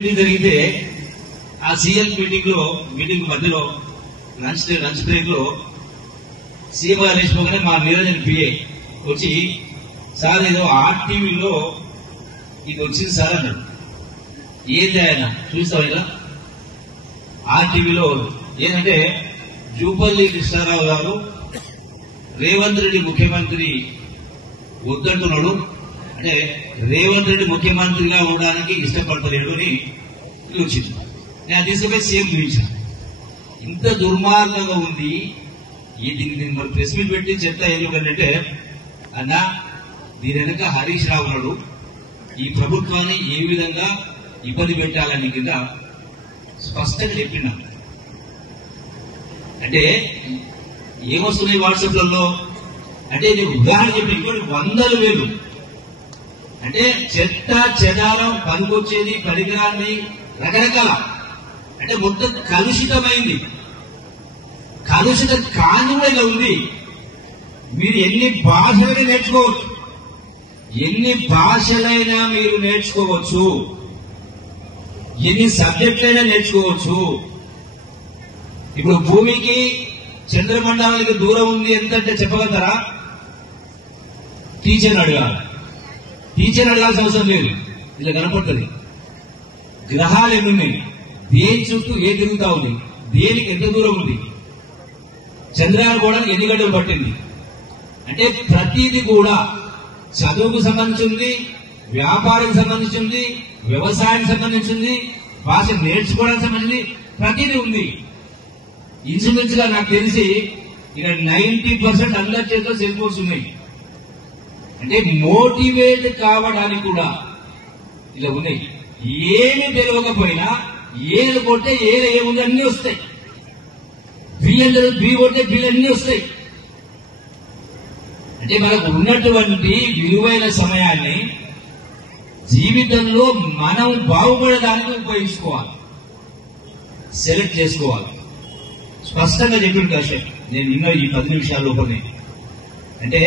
జరిగితే ఆ CM meeting మధ్యలో లంచ్ బ్రేక్ లో సీఎం గారు లేచిపోగానే మా నిరంజన్ పిఏ వచ్చి సార్ ఏదో ఆర్టీవీలో ఇది వచ్చింది సార్ అన్నాడు. ఏంటి ఆయన చూస్తావు ఇలా ఆర్టీవీలో ఏంటంటే జూపల్లి కృష్ణారావు గారు రేవంత్ రెడ్డి ముఖ్యమంత్రి వద్దంటున్నాడు, అంటే రేవంత్ రెడ్డి ముఖ్యమంత్రిగా ఉండడానికి ఇష్టపడతలేడు అని వచ్చింది. నేను తీసుకుపోయి సీఎం చూపించాను. ఇంత దుర్మార్గంగా ఉంది దీనికి నేను మరి ప్రెస్ మీట్ పెట్టి చెప్తా ఎందుకంటే అన్న దీని వెనక హరీష్ రావు ఉన్నాడు, ఈ ప్రభుత్వాన్ని ఏ విధంగా ఇబ్బంది పెట్టాలని కింద స్పష్టంగా చెప్పినా. అంటే ఏమొస్తున్నాయి వాట్సాప్లలో అంటే నేను ఉదాహరణ చెప్పి ఇంకోటి 100,000 అంటే చెత్త చెదారం పనికొచ్చేది పరికరాన్ని రకరకాల అంటే మొత్తం కలుషితమైంది. కలుషితం కాని కూడా ఉంది. మీరు ఎన్ని భాషలైనా నేర్చుకోవచ్చు, ఎన్ని భాషలైనా మీరు నేర్చుకోవచ్చు, ఎన్ని సబ్జెక్టులైనా నేర్చుకోవచ్చు. ఇప్పుడు భూమికి చంద్రమండలానికి దూరం ఉంది ఎంతంటే చెప్పగలుగుతారా? టీచర్ని అడగాలి. టీచర్ని అడగాల్సిన అవసరం లేదు, ఇలా కనపడుతుంది. గ్రహాలు ఎన్నున్నాయి, దేని చుట్టూ ఏ తిరుగుతా ఉంది, దేనికి ఎంత దూరం ఉంది, చంద్రయాన్ కూడా ఎన్ని గంటలు పట్టింది. అంటే ప్రతిదీ కూడా చదువుకు సంబంధించింది, వ్యాపారానికి సంబంధించింది, వ్యవసాయానికి సంబంధించింది, భాష నేర్చుకోవడానికి సంబంధించింది, ప్రతిదీ ఉంది. ఇన్సూరెన్స్ గా నాకు తెలిసి ఇక 90% అందరి చేతిలో సెల్ ఫోన్స్ ఉన్నాయి. అంటే మోటివేట్ కావడానికి కూడా ఇలా ఉన్నాయి. ఏమి తెలియకపోయినా ఏలు కొట్టే ఏలు ఏముంది అన్ని వస్తాయి, బి కొట్టే బిల్లు అన్ని వస్తాయి. అంటే మనకు ఉన్నటువంటి విలువైన సమయాన్ని జీవితంలో మనం బాగుపడడానికి ఉపయోగించుకోవాలి, సెలెక్ట్ చేసుకోవాలి. స్పష్టంగా చెప్పింది కష్టం నేను నిన్న ఈ 10 నిమిషాల లోపలనే. అంటే